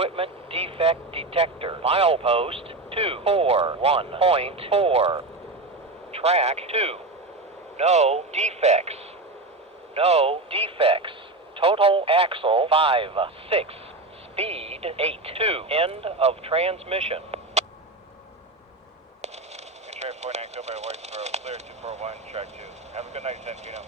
equipment defect detector. Milepost 241.4. Track 2. No defects. No defects. Total axle 5.6. Speed 8.2. End of transmission. Track 49, go by whitesboro, clear 241, track 2. Have a good night, Santino.